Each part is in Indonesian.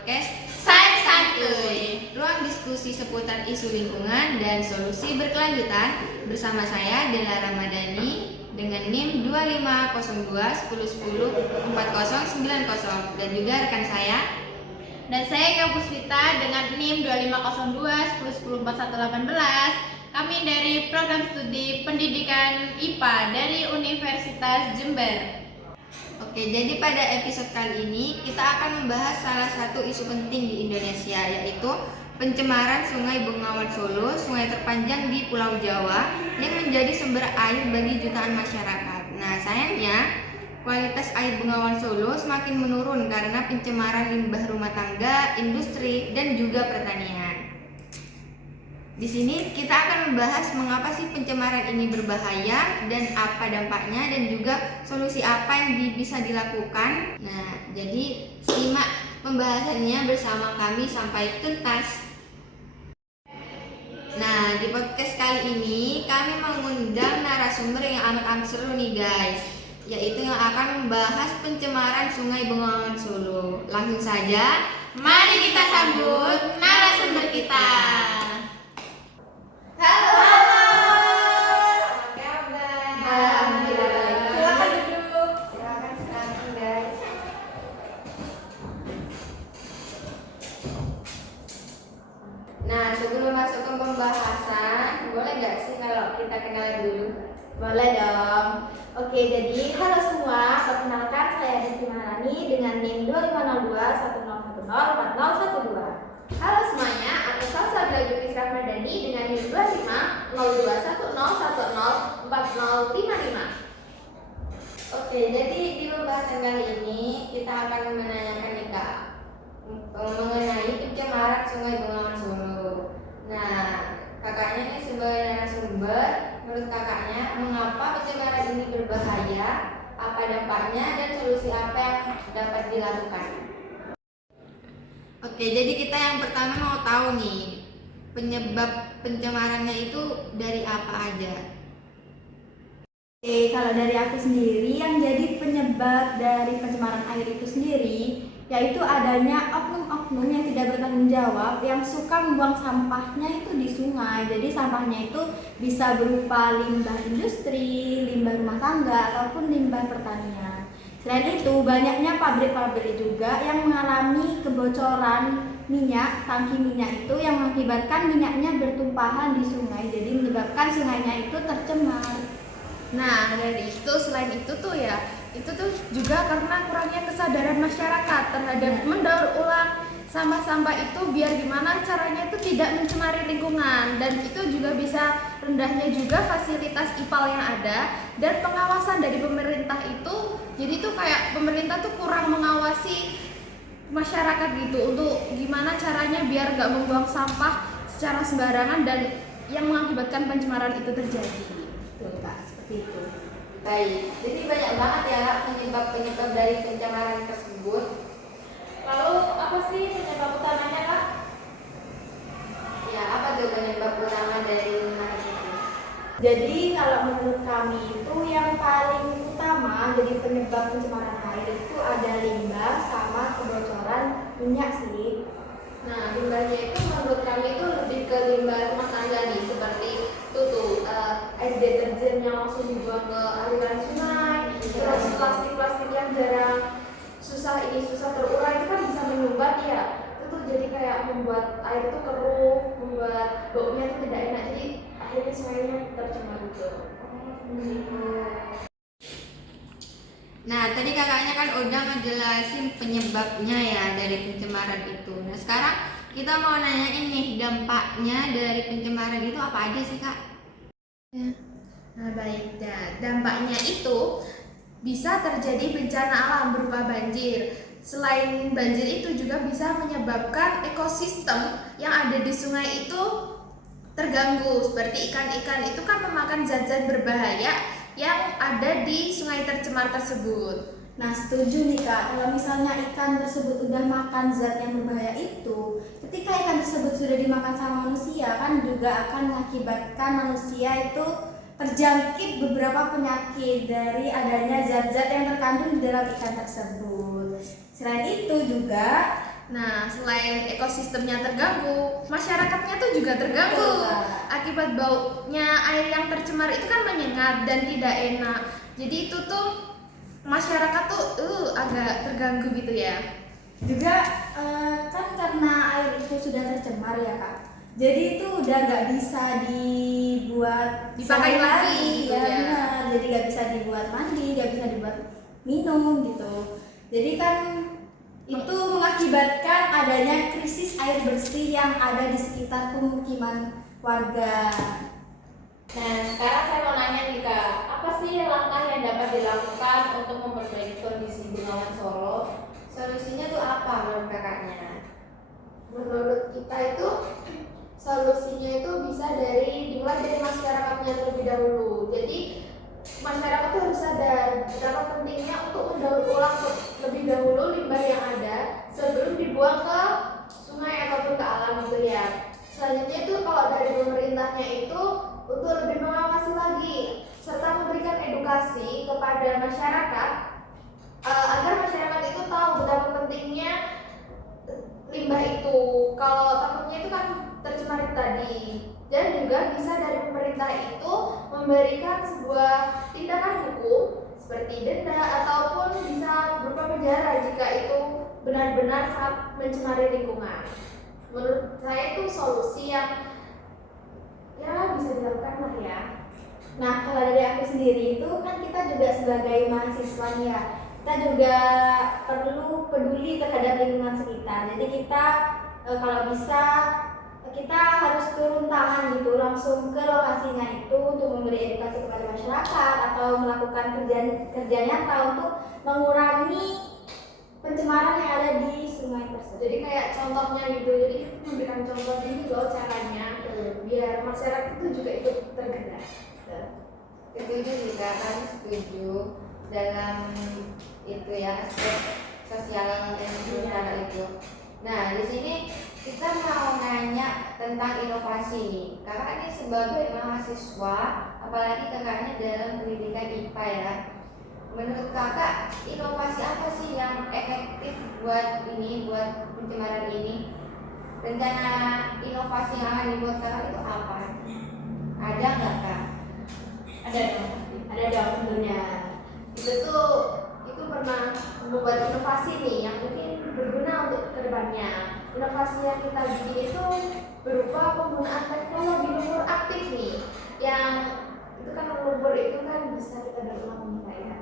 podcast Say Santuy, ruang diskusi seputar isu lingkungan dan solusi berkelanjutan bersama saya Dela Ramadhani dengan NIM 2502 1010 4090 dan juga rekan saya. Dan saya Kak Puspita dengan NIM 2502 1010 4118. Kami dari Program Studi Pendidikan IPA dari Universitas Jember. Oke, jadi pada episode kali ini kita akan membahas salah satu isu penting di Indonesia, yaitu pencemaran Sungai Bengawan Solo, sungai terpanjang di Pulau Jawa yang menjadi sumber air bagi jutaan masyarakat. Nah, sayangnya kualitas air Bengawan Solo semakin menurun karena pencemaran limbah rumah tangga, industri, dan juga pertanian. Di sini kita akan membahas mengapa sih pencemaran ini berbahaya dan apa dampaknya dan juga solusi apa yang bisa dilakukan. Nah, jadi simak pembahasannya bersama kami sampai tuntas. Nah, di podcast kali ini kami mengundang narasumber yang amat seru nih guys, yaitu yang akan membahas pencemaran Sungai Bengawan Solo. Langsung saja, mari kita sambut narasumber kita. Halo. Apa kabar? Alhamdulillah. Silakan duduk. Silakan guys. Nah, sebelum masuk ke pembahasan, boleh nggak sih kalau kita kenalan dulu? Boleh dong. Oke, jadi halo semua. Perkenalkan saya Desti Maharani dengan NIM 2502 1010 4012. Halo semuanya, aku Salsa Grajulis Ramadhani dengan NIM 250210104055. Oke, jadi di pembahasan kali ini kita akan menanyakan nih Kak mengenai pencemaran Sungai Bengawan Solo. Nah, kakaknya ini sebagai narasumber, menurut kakaknya mengapa pencemaran ini berbahaya, apa dampaknya dan solusi apa yang dapat dilakukan? Oke, jadi kita yang pertama mau tahu nih penyebab pencemarannya itu dari apa aja? Oke, kalau dari aku sendiri yang jadi penyebab dari pencemaran air itu sendiri yaitu adanya oknum-oknum yang tidak bertanggung jawab yang suka membuang sampahnya itu di sungai. Jadi sampahnya itu bisa berupa limbah industri, limbah rumah tangga ataupun limbah pertanian. Selain itu, banyaknya pabrik-pabrik juga yang mengalami kebocoran minyak, tangki minyak itu yang mengakibatkan minyaknya bertumpahan di sungai. Jadi menyebabkan sungainya itu tercemar. Nah, dari itu selain itu tuh juga karena kurangnya kesadaran masyarakat terhadap mendaur ulang sampah-sampah itu biar gimana caranya itu tidak mencemari lingkungan, dan itu juga bisa rendahnya juga fasilitas IPAL yang ada dan pengawasan dari pemerintah itu. Jadi tuh kayak pemerintah tuh kurang mengawasi masyarakat gitu untuk gimana caranya biar nggak membuang sampah secara sembarangan dan yang mengakibatkan pencemaran itu terjadi. Tuh, Kak, seperti itu. Baik, jadi banyak banget ya penyebab-penyebab dari pencemaran tersebut. Lalu apa sih penyebab utamanya, Kak? Ya, apa tuh penyebab utama dari pencemaran itu? Jadi kalau menurut kami itu yang paling utama jadi penyebab pencemaran air itu ada limbah sama kebocoran minyak sih. Nah, limbahnya itu menurut kami itu lebih ke limbah rumah tangga nih, seperti air deterjen yang langsung dibuang ke aliran sungai, terus plastik-plastik yang jarang susah terurai itu kan bisa menyumbat ya. Itu tuh jadi kayak membuat air itu keruh, membuat baunya itu tidak enak, jadi akhirnya sungainya tercemar gitu. Nah, tadi kakaknya kan udah ngejelasin penyebabnya ya dari pencemaran itu. Nah, sekarang kita mau nanyain nih dampaknya dari pencemaran itu apa aja sih Kak? Nah, baik. Dampaknya itu bisa terjadi bencana alam berupa banjir. Selain banjir itu juga bisa menyebabkan ekosistem yang ada di sungai itu terganggu. Seperti ikan-ikan itu kan memakan zat-zat berbahaya yang ada di sungai tercemar tersebut. Nah, setuju nih Kak, kalau misalnya ikan tersebut udah makan zat yang berbahaya itu, ketika ikan tersebut sudah dimakan sama manusia kan juga akan mengakibatkan manusia itu terjangkit beberapa penyakit dari adanya zat-zat yang terkandung di dalam ikan tersebut. Selain itu juga Nah, selain ekosistemnya terganggu, masyarakatnya tuh juga terganggu. Akibat baunya air yang tercemar itu kan menyengat dan tidak enak. Jadi itu tuh masyarakat tuh agak terganggu gitu ya. Juga kan karena air itu sudah tercemar ya kak, jadi itu udah nggak bisa dibuat Dipakai lagi sehari-hari, gitu ya. benar. Jadi nggak bisa dibuat mandi, nggak bisa dibuat minum gitu. Jadi kan itu mengakibatkan adanya krisis air bersih yang ada di sekitar pemukiman warga. Nah, sekarang saya mau nanya nih Kak, apa sih langkah yang dapat dilakukan untuk memperbaiki kondisi Bengawan Solo? Solusinya tuh apa menurut kakaknya? Menurut kita itu solusinya itu bisa dimulai dari masyarakatnya terlebih dahulu. Jadi masyarakat tuh harus sadar betapa pentingnya untuk mendaur ulang lebih dahulu limbah yang ada sebelum dibuang ke sungai ataupun ke alam gitu ya. Selanjutnya itu kalau dari pemerintahnya itu untuk lebih mengawasi lagi serta memberikan edukasi kepada masyarakat agar masyarakat itu tahu betapa pentingnya limbah itu. Kalau takutnya itu kan tercemar tadi, dan juga bisa dari pemerintah itu memberikan sebuah tindakan hukum seperti denda ataupun bisa berupa penjara jika itu benar-benar sangat mencemari lingkungan. Menurut saya itu solusi yang ya bisa dilakukan lah ya. Nah, kalau dari aku sendiri itu kan kita juga sebagai mahasiswa nih ya, kita juga perlu peduli terhadap lingkungan sekitar. Jadi kita kalau bisa kita harus turun tangan gitu langsung ke lokasinya itu untuk memberi edukasi kepada masyarakat atau melakukan kerja nyata untuk mengurangi pencemaran yang ada di sungai tersebut. Jadi kayak contohnya gitu, jadi memberikan contoh ini loh caranya biar masyarakat itu juga ikut tergerak. Setuju sih kak, kami setuju dalam itu ya aspek sosial yang berusaha itu. Nah di sini kita mau nanya tentang inovasi nih. Kakak ini sebagai mahasiswa, apalagi kakaknya dalam pendidikan IPA ya. Menurut kakak inovasi apa sih yang efektif buat pencemaran ini? Rencana inovasi yang akan dibuat kakak itu apa? Ada nggak kak? Ada dong tentunya. Itu pernah membuat inovasi nih yang mungkin berguna untuk kedepannya. Inovasi yang kita bikin itu berupa penggunaan teknologi lumpur aktif nih, yang itu kan lumpur itu kan bisa kita daur ulang ya.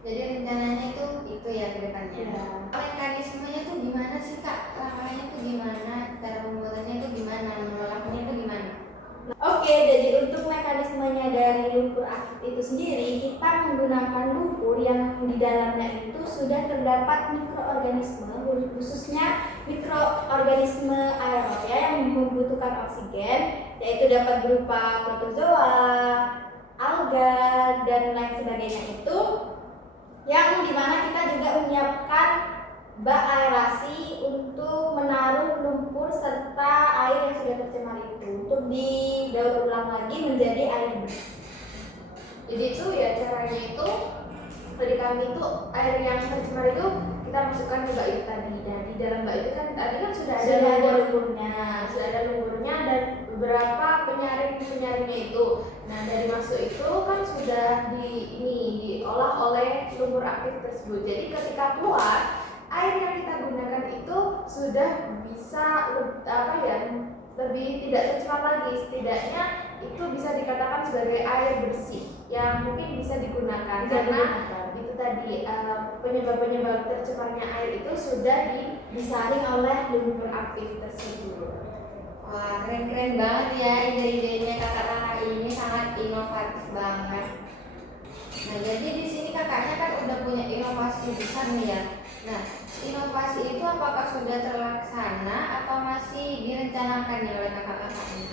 Jadi rencananya itu ya ke depannya. Ya. Mekanismenya tuh gimana sih kak? Langkahnya tuh gimana? Cara pembuatannya tuh gimana? Menolaknya tuh gimana? Oke, jadi untuk mekanismenya dari lumpur aktif itu sendiri, kita menggunakan lumpur yang di dalamnya itu sudah terdapat mikroorganisme, khususnya mikroorganisme aerob ya, yang membutuhkan oksigen, yaitu dapat berupa protozoa, alga, dan lain sebagainya itu, yang dimana kita juga menyiapkan bak aerasi untuk menaruh lumpur serta air yang sudah tercemar itu untuk didaur ulang lagi menjadi air bersih. Jadi itu ya caranya itu dari kami itu air yang tercemar itu kita masukkan ke bak itu tadi, dan di dalam bak itu kan tadi kan sudah ada lumpurnya. sudah ada lumpurnya dan beberapa penyaringnya itu. Nah dari masuk itu kan sudah diolah oleh lumpur aktif tersebut. Jadi ketika keluar air yang kita gunakan itu sudah bisa lebih tidak tercemar lagi, setidaknya itu bisa dikatakan sebagai air bersih yang mungkin bisa digunakan karena itu tadi penyebab tercemarnya air itu sudah Disaring oleh lumpur aktif tersebut. Wah keren banget ya ide-idenya kakak-kakak ini, sangat inovatif banget. Nah jadi di sini kakaknya kan udah punya inovasi besar nih ya. Nah inovasi itu apakah sudah terlaksana atau masih direncanakan ya oleh kakak-kakaknya?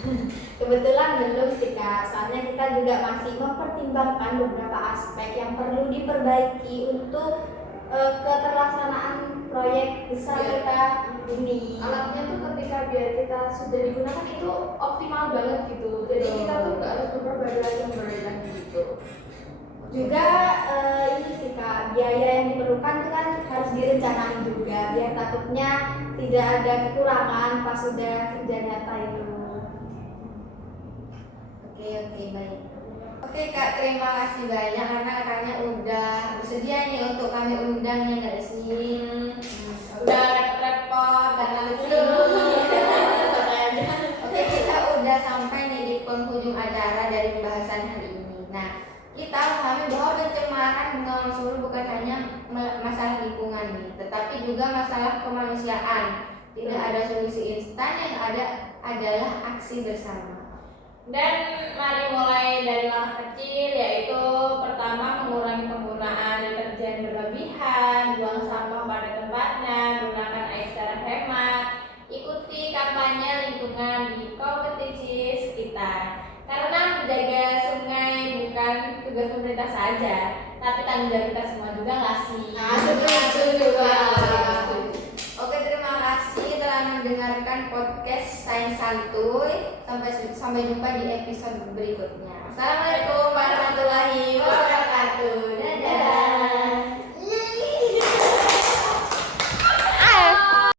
Kebetulan belum sih kak, soalnya kita juga masih mempertimbangkan beberapa aspek yang perlu diperbaiki untuk keterlaksanaan proyek besar kita ini. alatnya tuh ketika biar kita sudah digunakan itu optimal banget gitu. Jadi kita tuh nggak harus memperbarui lagi gitu. Juga ini sih kak, biaya yang diperlukan itu kan harus direncanakan direncanain juga biar takutnya tidak ada kekurangan pas sudah kerja nyata itu. Oke, baik. Oke Kak, terima kasih banyak karena kakaknya udah bersedia nih untuk kami undang ya nggak sih? Udah repot-repot datang ke sini. Oke, kita udah sampai nih di penghujung acara dari pembahasan hari ini. Nah, kita memahami bahwa pencemaran Bengawan Solo bukan hanya masalah lingkungan nih, tetapi juga masalah kemanusiaan. Tidak ada solusi instan, yang ada adalah aksi bersama. Dan mari mulai dari langkah kecil, yaitu pertama mengurangi penggunaan deterjen berlebihan, buang sampah pada tempatnya, gunakan air secara hemat, ikuti kampanye lingkungan di kompetisi sekitar. Karena menjaga sungai bukan tugas pemerintah saja, tapi tanggung jawab kita semua juga nggak sih? Setuju banget. Oke, terima kasih telah mendengarkan podcast Sains Santuy. Sampai jumpa di episode berikutnya. Assalamualaikum.